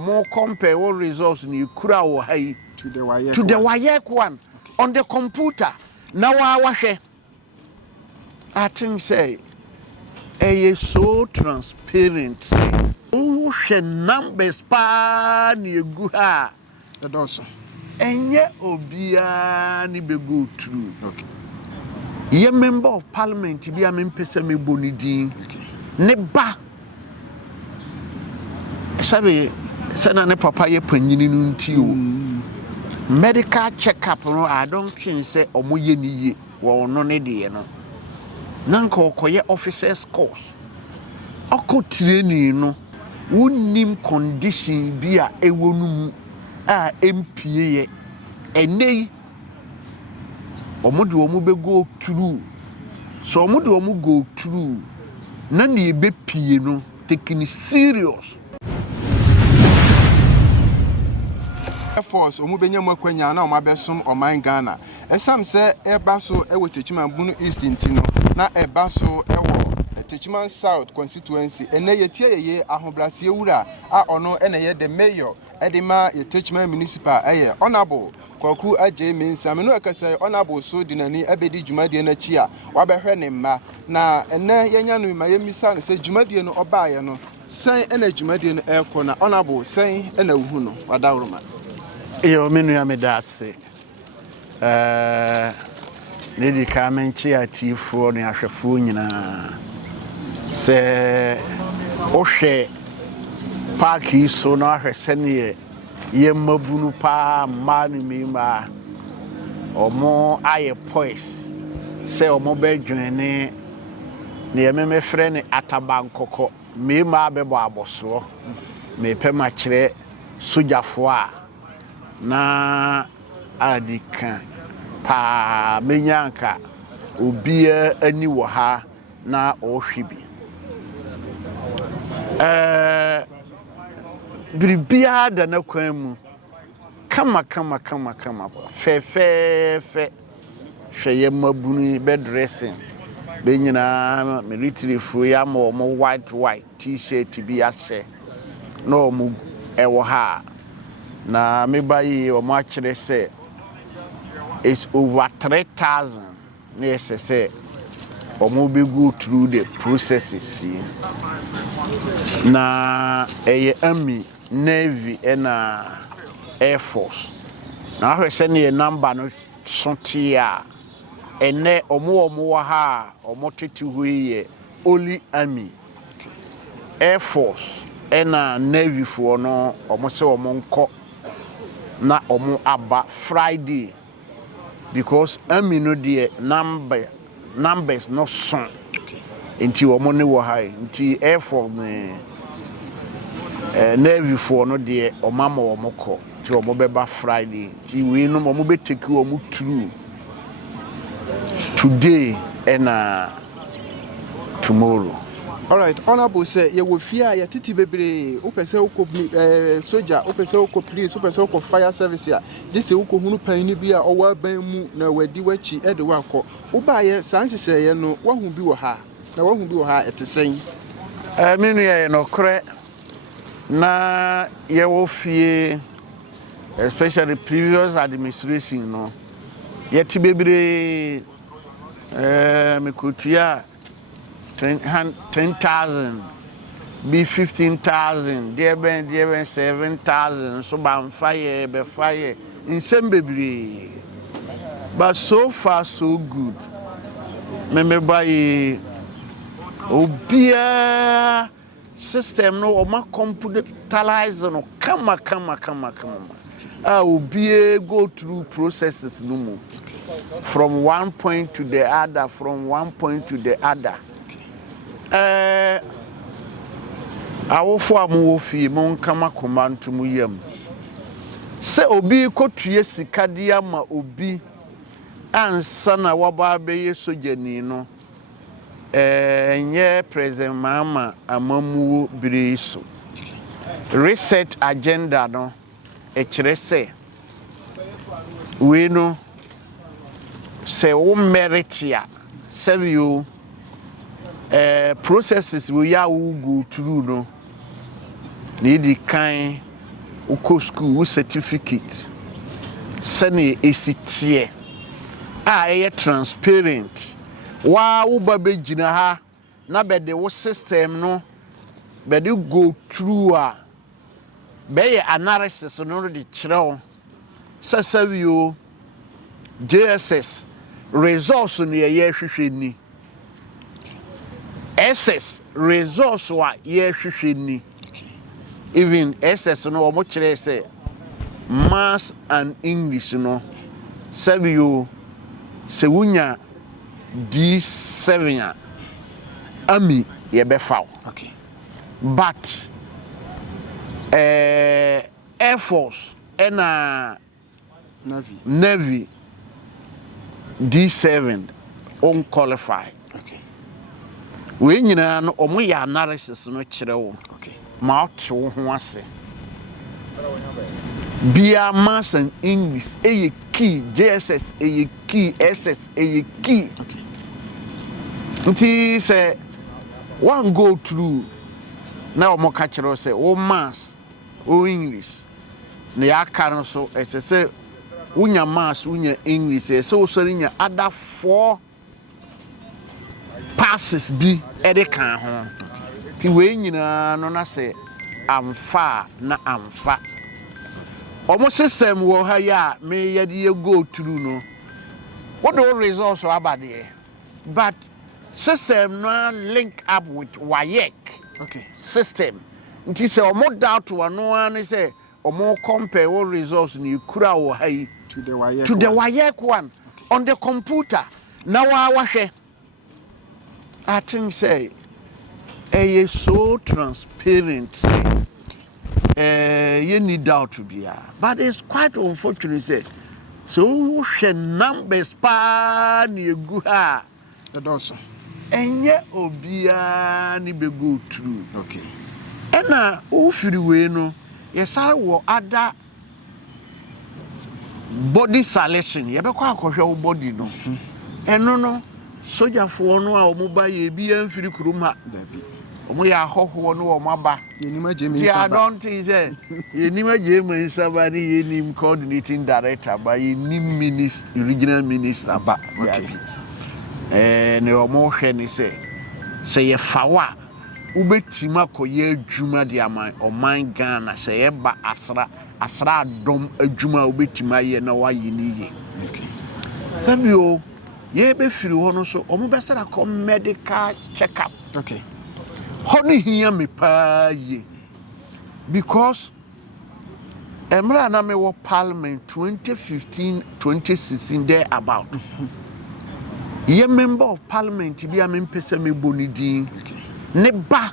more compare what results in Kura or Hai to the Wayek one on the computer. Now I wash. I think say is so transparent. Oh, she numbers pa ni guha. That also. And yet obia ni be go through. Okay. Ye member of parliament bi am pese me bonidi. Okay. Ne ba. Sabe sana ne papa ye panyini nu nti o. Medical checkup no I don't think say omo ye ni ye wo no ne de no. Nanka okoye officers course. Oko training no wonnim condition bi a ewo nu mu a MPA ye enei omo de omo be go through so omo de omo go through na ne be pie no taking serious Force omu benya makwanya na omo abesom oman Ghana esam se eba so ewo Techiman bunu East ntino na eba so ewo Techiman South constituency ene yetie yeye ahobrase ewura a ono ene ye the mayor edema ye Techiman municipal eye honorable Kwaku aje mensa me no akasa honorable so dinani abedi dwumade na chi a wabehwe ne mma na ene yenya no ma yemisa no se dwumade no obaaye no sen ene dwumade no ekọ na honorable sen ene wuhu no wadawroma. Yo menu ya medase nedi ka menchi atifo ne ahwefo nyina se ohwe parki so na ahwese ne ye mabunu pa mani mima omo aye poise se omo be dwene ne yememe frɛ ne atabankoko mima bebo aboso me pema kire sojafo a na adika pa menyanka obia ani wo ha na ohwibi biribia da na kwan mu kama fe hweye mabuni bed dressing be nyina military fu ya mo white t-shirt bi ahye no mu ewo ha na me bayi o mo akire se it's over 3,000 yes say o mo be go through the processes na army navy and air force na ho se ne number no sotia ene omo ha omo tete hoye only army air force and navy for no omo se omo nko na omo aba Friday because army no the numbers no son into omo ne wo high into air force ne navy for no the omama omo ko ti omo beba Friday ti we no omo be take omo through today and tomorrow. All right, honorable say you will fear your titi bebre opese uko soldier opese uko police opese uko fire service ya this uko hunu pani bia owa ban mu na wadi wachi e de wakọ uba ye sanhyehyɛ ye no wahu bi wo ha na wahu bi wo ha etesen menu ye no kre na ye wo fie especially previous administration no ye ti bebre mekutua 10,000 be 15,000 there been 7,000 so ban fire be fire in sembebri but so far so good me buy obia system no o ma computerize no kama obia go through processes no more from one point to the other awofo amu ofi mon kama komanto mu yam se obi kotue sikade ama obi ansa na waba beye sojani no nye president mama amamu bireiso reset agenda no kire se we no se o meritia se you processes we ya go through no need the kind uko school wo certificate sene esitie a transparent wa wo ba begina ha na bede wo system no bede go through a be analysis no de kyerɛ sasavio JSS resource no ye hwehwɛ ni SS resource wa ye hwehwɛ ni even SS no omo kyerɛ sɛ maths and English no savio se wunya D7 ami ye befa okay but Air Force and Navy D7 unqualified. Okay. We nyina no omo ya analysis no kyerɛ wo. Okay. Ma ɔte wo ho ase. Bia Maths and English eye key, JSS eye key, SS eye key. Okay. Nti say one go through na omo ka kyerɛ say o Maths o English na ya ka no so say unya Maths unya English so nya other 4 passes bi ede kan ho ti we nyina no na say amfa na amfa omo system wo ha ya me ye de go through no what the results about there but system no link up with WAEC okay system nti say omo doubt one an say omo compare what results ni kura wo ha yi to the WAEC one okay. On the computer now wa hwe I think say is so transparent you need doubt to be but it's quite unfortunate say so she numbers pa ni egu ha also enye obia ni be go through okay ena o firi we no yesare wo other body selection ye be kwa akohwe wo body no eno no soja fo no a omo ba ye bi amfiri kuruma dabi omo ya hoho no omo aba yenima jemi saba I don't think say yenima jemi saba ni yenim coordinating director ba yenim minister regional minister ba okay ne omo hwe ni say ye fawa ubetima koye adwuma de oman Ghana say ye ba asra dom adwuma ubetima ye na wa ye ni ye okay sabio ye be firi ho so omo be sara ko medical checkup okay honey here me pa ye because emra na me wo parliament 2015 2016 there about ye member of parliament bi am pese me bonidin ne ba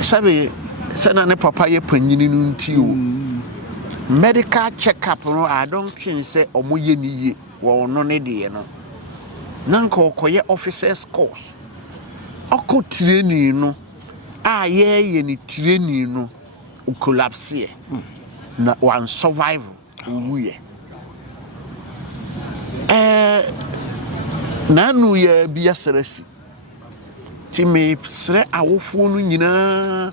sabe sana ne papa ye panyini nu nti o medical checkup no I don't think say omo ye ni ye wo no ne de no nanka okoye officers course oko training no a ye ni training no o collapse na one survival wuye nanu ye bia serasi ti me sre awofo no nyina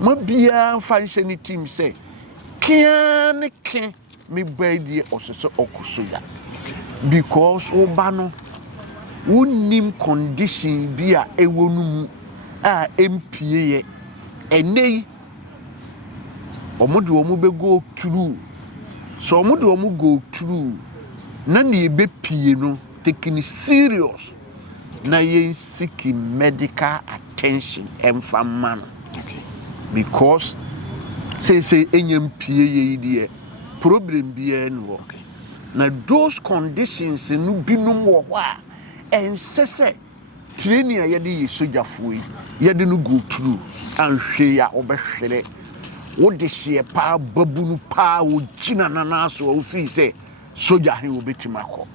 ma bia fa nhye ni team say kia ne ke me baidie ososo okoso ya because oba no wonim condition bi a ewo no mu a empie ye enei omo be go through so omo go through na ne be pie no taking serious na yen seeking medical attention emfa man okay because say enyam pie ye die problem bi no okay na those conditions no binum wo ho a ensese training a yede ye sojafo yi yede no go through anhwe ya obehwere wo de hye pa babunu pa wo gina na so wo fi se soja he obetima ko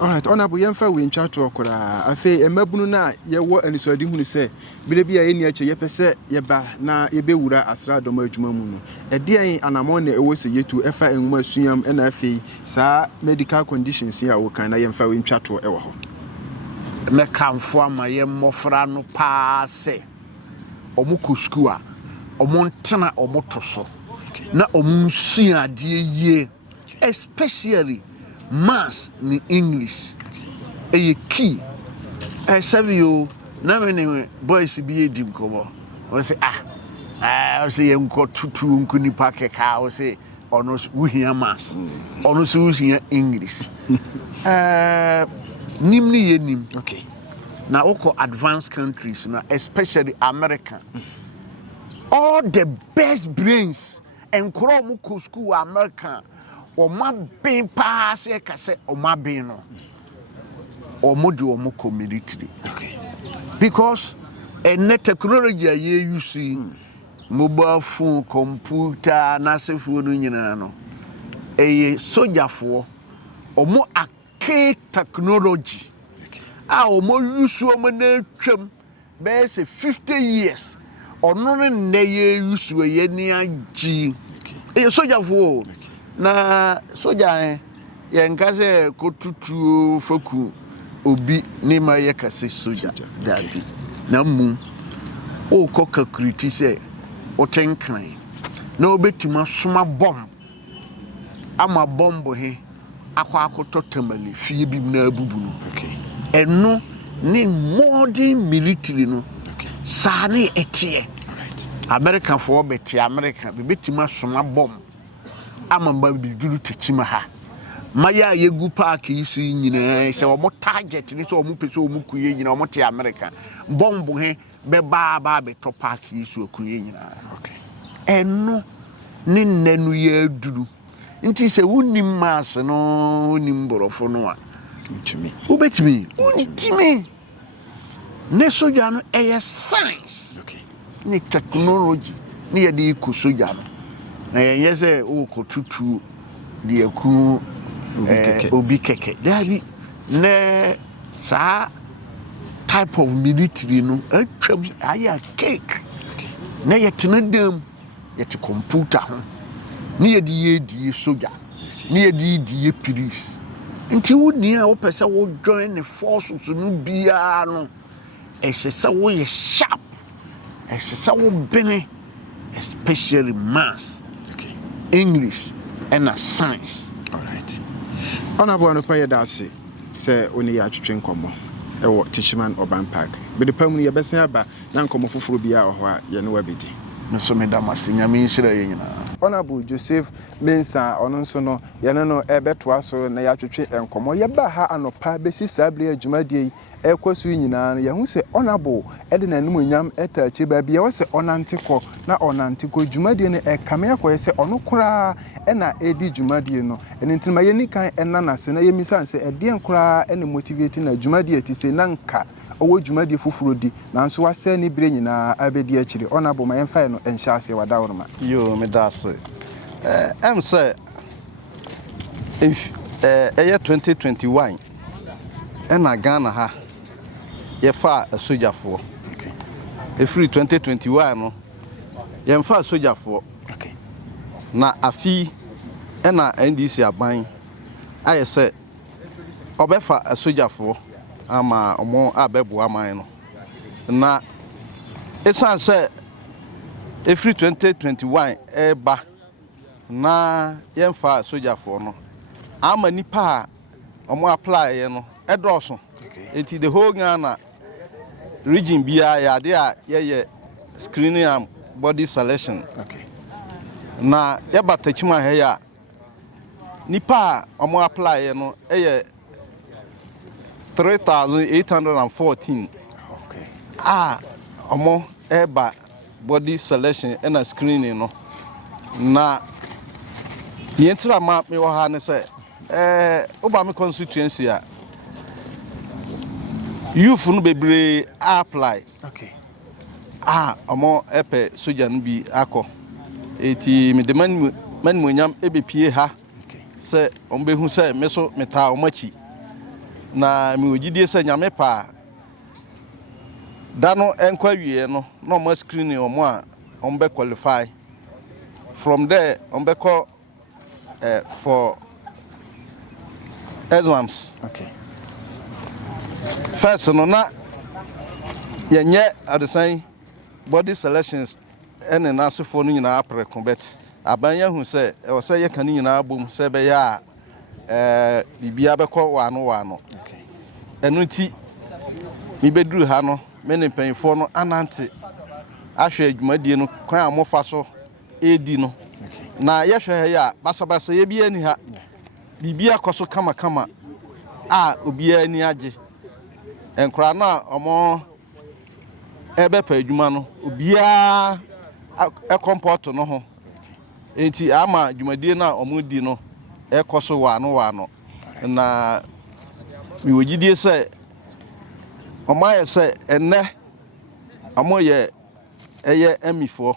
alright honorable yemfa we ntwa to okora afi emabunu na ye wo anisodi hunu se bire bia ye ni ache ye pese ye ba na ye bewura asra dom adwuma mu no ede an anamon na ewo se yetu efa enwuma suam na afi sa medical conditions ya wo kan na yemfa we ntwa to ewo ho me kamfo ama ye mmofra no pa se omuko school a omontena omotoso na omunsia de ye especially maths ni English e key savio na me boys bi edim komo o say o say enko tutu nko nipa keka o say ono uhia maths ono so uhia English nim ni ye nim okay na oko advanced countries na especially America all the best brains and kromu ko school America o ma ben pa se ka se o ma ben no o mo de o mo community okay because any technology ye use mobile phone computer na se phone nyina no sojafo o mo archaic technology o mo use o mo na twam be say 50 years ono ne ye use ye ni agi sojafo na soja ye nka se kotutu foku obi ni ma ye kase soja dabi na mu o ko kakriti se o tenkan na obetuma soma bomb ama bomb he akwa akoto tamale fie bi na abubu no eno ni modern military no sa na etie American for beti America betuma soma bomb ama ba biduru Techiman ha maya yegu park yisu nyina se wo target ni so wo pese wo kuye nyina wo te America bomb he be ba be to park yisu kuye nyina eno ni nanu ye duru nti se wonim mas no wonim borofo no a ntimi wo betimi ntimi ne soja no science ni technology ni ye di ku soja no na ye se wo ko tutu di eku obi keke dabi ne sa type of military no atwam aya cake na yetene dem yete computer ho ni ye soja ni ye police nti woni a wo pese wo join the forces no bia no esese wo ye sharp esese wo bene especially maths English and science. All right. Honorable Anopaye Dase say oni ya twetwe nkomo e wo Techiman Urban Park. Be de pamu ye besen aba na nkomo foforo bia ho a ye ne wabedi. No so me da masenya me nhira ye nyina. Honorable Joseph Mensa ono nso no ye ne no ebetoa so na ya twetwe nkomo ye ba ha anopa besi sabre adwumadie ekwasu nyina ye hu se honorable ede na num nyam eta achi ba bia wo se onante ko na onante ko dwumadie ne ekame akoye se ono kura na edi dwumadie no ene ntima ye ni kan enana se na ye misan se ede nkura ene motivate na dwumadie ti se nanka owo dwumadie fufuro di nanso wase ni bire nyina abedi achire honorable ma yemfa no enhya ase wada worma yo me dase em say if 2021 ena Ghana ha ye fa asojafo free 2021 no ye fa asojafo na afi ena NDC aban aye say obefa asojafo ama omo abebu aman no na esan say free 2021 eba na ye fa asojafo no ama nipa omo apply ye no edoso eti the whole Ghana region bia ya de a ye screening and body selection na ye ba Techiman he ya nipa omo apply ye no 3,814 omo eba body selection and screening no na nientra ma me wo ha ne se oba me constituency a youth no bebre apply omo epe soja no bi akọ eti me de man monyam ebepie ha se ombehu se me so meta omachi na me ogidie se nyame pa da no enkwa wie no no ma screening omo a ombe qualify from there ombe call for exams first no na yenye at the same body selections ene nasefo no nyina apreko bet abanya hu se e wo se ye kan nyina bom se be ya bibia bekọ wano okay enu ti mi beduru ha no me ne panfo no anante ahwe adwumadie no kwan amofa so edi no na ye hwe ya basabasa ye bia ni ha bibia koso kama a obia ni age enkra na omo ebe pa adwuma no obia comfort no ho enti ama adwumadie na omudi no ekoso wano na mi wogidie se omaye se enne amoye eye emifo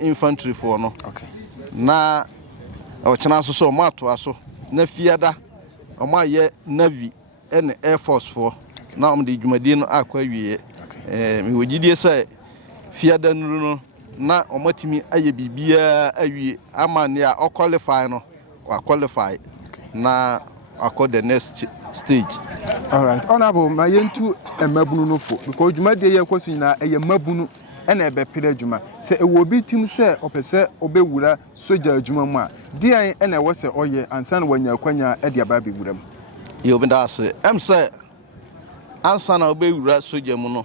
infantry for no okay na ochena so so mato aso na fiada omaye navy and air force for na de dwumadie no akwa wie mi wogidie se fiada nuru no na omatimi aye bibia awie ama ne a qualify no wa qualify na akọ the next stage. All right, honorable my yentu emabunu no fo because dwumadie ye kwaso nyina eye mabunu ena ebe pere adwuma se ewo bi tim se opese obewura soja adwuma mu a dian ena ewo se oye ansa na wanya kwanya e dia ba be wuram Yo benda se em se ansa na obewura soja mu no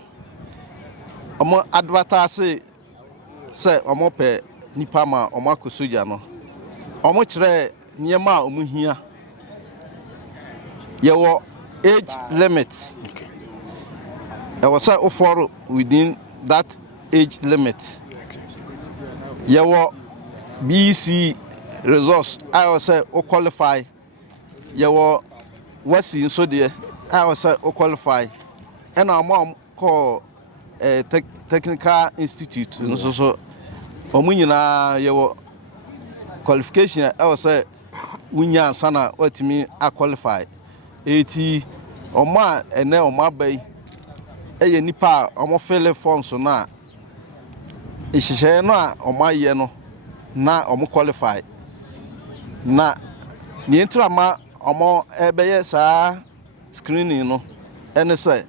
omo advertise se omo pe nipa ma omo akọ soja no omo kire niema omo hia your age limit. okay I was offer within that age limit. okay Your BC resource I was qualify. Your what's in so there I was qualify. And our mom call a technical institute. So omunyina your qualification I was winya sana what me I qualify. 80 oma ene oma bai eye nipa omo fill forms na ihihye no a oma ye no na omo qualify na ni entrama omo ebeye sa screening no ene say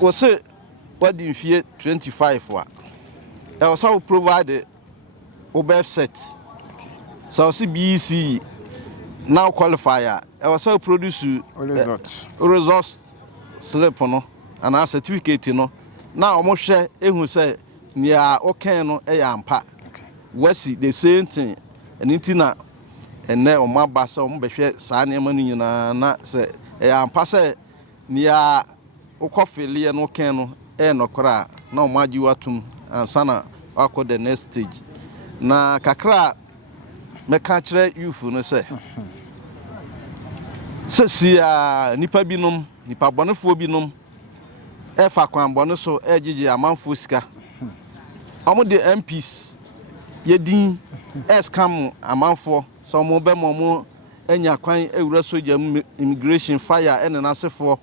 wose wadi mfie 25 wa e also provide obef set so si BC now qualifier I was produce results slip no and a certificate no now almost share ehun say near okay no e ampa wasi the same thing and intina ene o maba say o mbehwe saa ne manu nyina na say e ampa say near ukofele no ken no e nokora na o maji watum ansana akọ the next stage na kakra meka kire youth no say Sesia nipa binom nipa bonefo binom e fa kwan bone so ejije amanfo sika omo de MPs yedin escam amanfo so mo be mo enya kwan ewura soja immigration fire ene nasefo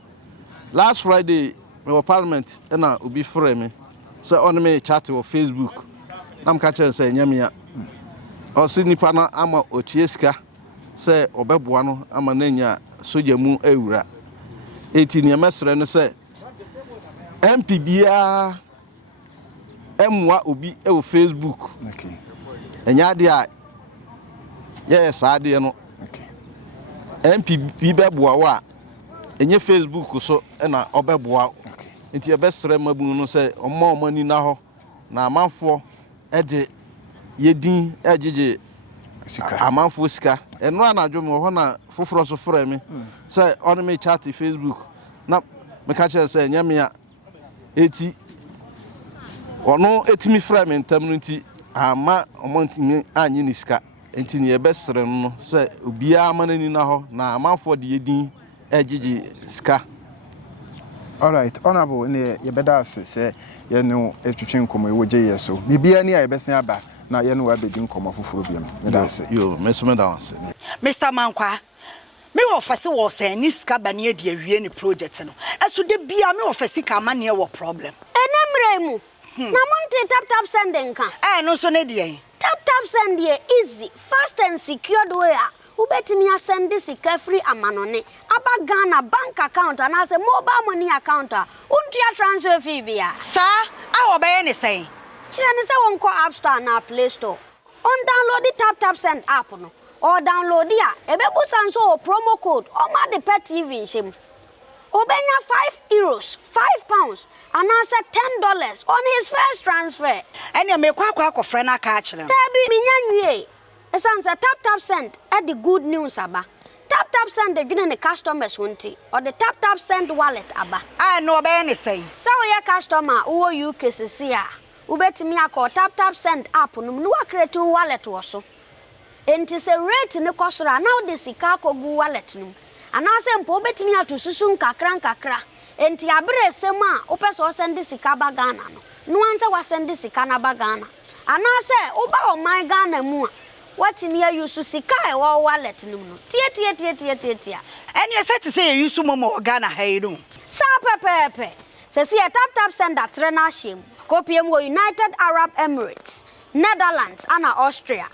last Friday my parliament na obi frame me say on me chat on Facebook nam ka chen say nyamia o si nipa na ama otie sika say obeboa no ama nanya soja mu ewura eti ne mesre no say MP bia emwa obi e wo Facebook okay enya de a yes ade no okay MP bi beboa wa enye Facebook so na obeboa okay enti e besre mabunu no say omo ani na ho na amanfo e de yedin ejije sika amanfo sika eno anadwo me ho na foforo so frɛ me say on me chat Facebook na me ka kire say nyame ya eti ono etimi frɛ me ntam no nti ama omontimi anyi ni sika enti ne yebesere no say obia manani na ho na amanfo de yedin ejiji sika. all right honorable ne yebeda say ye no etwetwe nkomo e woje ye so bibia ni a yebesen aba na ye no wa bedi nkomo foforo biam meda say yo mesome da wase Mr. Mankwa me wo fase wo say ni sika ba ne de awie ni project no eso de bia me wo fase ka ma ne wo problem enemremu na monte tap sending ka no so ne de tap send easy fast and secured way ubetimi asend sika free amanone aba Ghana bank account and as a mobile money account untia transfer fee bia sa a obaye ne say kire ne se wonko app store na play store on download the tap send app no or download dia ebebu sanso promo code o ma the pet TV shim obenya €5 £5 and answer $10 on his first transfer ene me kwa akofre na ka akire tabi minyanwie esan say tap send at the good news aba tap send the gene customers wonti or the tap send wallet aba no obaye ne say so we customer wo UK sisi a ubetimi akọ tap send app no no create wallet wo so enti se rate ne kosora now the sika kogu wallet no anase mpo ubetimi atosusu nkakra enti abere sem a opeso send sika ba Ghana no anse wa send sika na ba Ghana anase uba o my Ghana mu a watimi ayusu sika e wo wallet no tie ene se te say yusu momo Ghana hayru sa pepepe se si tap send atre na him kopiem wo United Arab Emirates Netherlands and Austria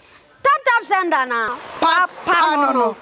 tap send na papa no